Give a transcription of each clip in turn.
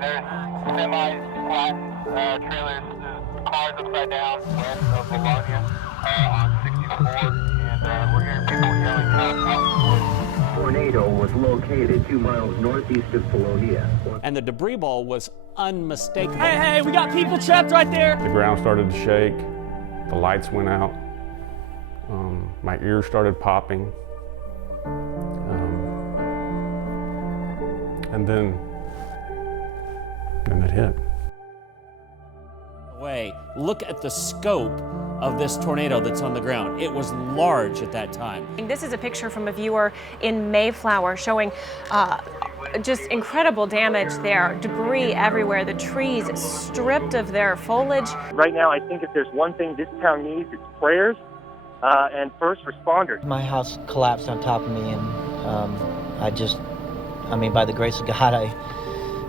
And there's semis, flattened trailers, cars upside down west of Vilonia on 64, and we're hearing people yelling out. Tornado was located 2 miles northeast of Vilonia. And the debris ball was unmistakable. Hey, we got people trapped right there. The ground started to shake, the lights went out, my ears started popping, and then it hit. Look at the scope of this tornado that's on the ground. It was large at that time. This is a picture from a viewer in Mayflower showing just incredible damage there. Debris everywhere, the trees stripped of their foliage. Right now, I think if there's one thing this town needs, it's prayers and first responders. My house collapsed on top of me, and by the grace of God, I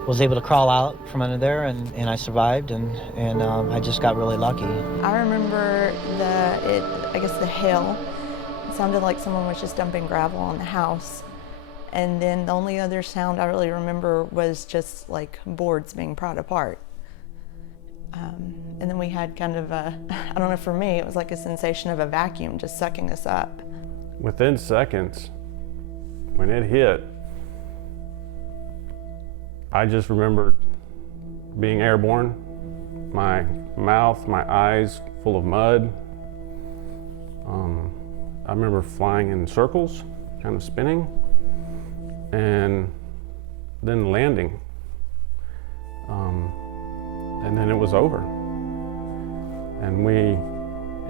was able to crawl out from under there, and I survived, and I just got really lucky. I remember the hail. It sounded like someone was just dumping gravel on the house. And then the only other sound I really remember was just like boards being pried apart. And then we had kind of I don't know, for me, it was like a sensation of a vacuum just sucking us up. Within seconds, when it hit, I just remember being airborne, my mouth, my eyes full of mud. I remember flying in circles, kind of spinning, and then landing. And then it was over. And we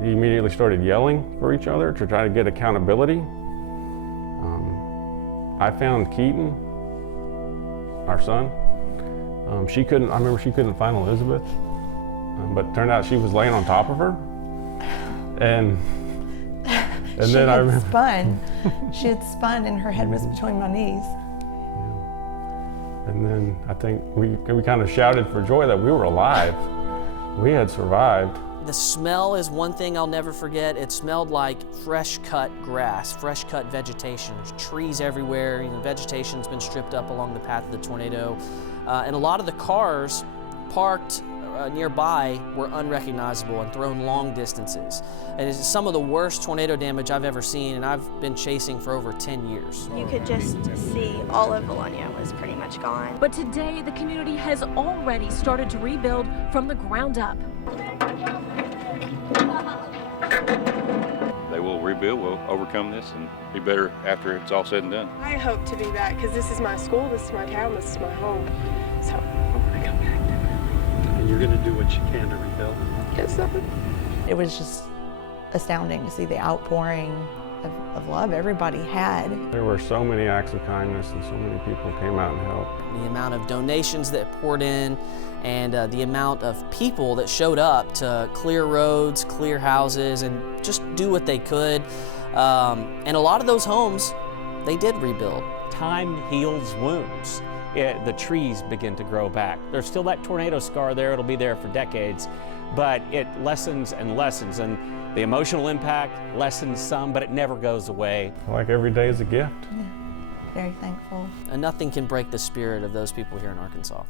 immediately started yelling for each other to try to get accountability. I found Keaton, our son. I remember she couldn't find Elizabeth, but it turned out she was laying on top of her. And then I remember She had spun and her head was between my knees. And then I think we kind of shouted for joy that we were alive. We had survived. The smell is one thing I'll never forget. It smelled like fresh cut grass, fresh cut vegetation. There's trees everywhere. Vegetation's been stripped up along the path of the tornado. And a lot of the cars parked nearby were unrecognizable and thrown long distances. It is some of the worst tornado damage I've ever seen, and I've been chasing for over 10 years. You could just see all of Vilonia was pretty much gone. But today, the community has already started to rebuild from the ground up. They will rebuild, we'll overcome this and be better after it's all said and done. I hope to be back because this is my school, this is my town, this is my home. So I want to come back. And you're going to do what you can to rebuild? Yes, sir. It was just astounding to see the outpouring of love everybody had. There were so many acts of kindness and so many people came out and helped. The amount of donations that poured in and the amount of people that showed up to clear roads, clear houses, and just do what they could. And a lot of those homes, they did rebuild. Time heals wounds. The trees begin to grow back. There's still that tornado scar there. It'll be there for decades, but it lessens and lessens, and the emotional impact lessens some, but it never goes away. Like every day is a gift. Yeah, very thankful. And nothing can break the spirit of those people here in Arkansas.